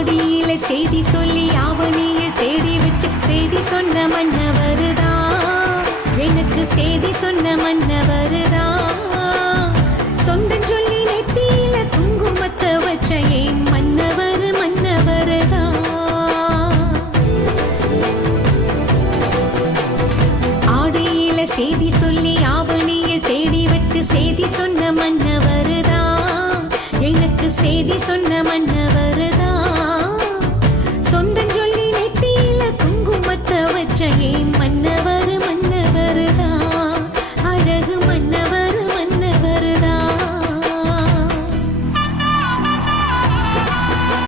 ஆடியில செய்தி சொல்லி ஆவணியில் தேடி வச்சு செய்தி சொன்ன மன்னவருதான் எனக்கு செய்தி சொன்ன மன்னவருதான்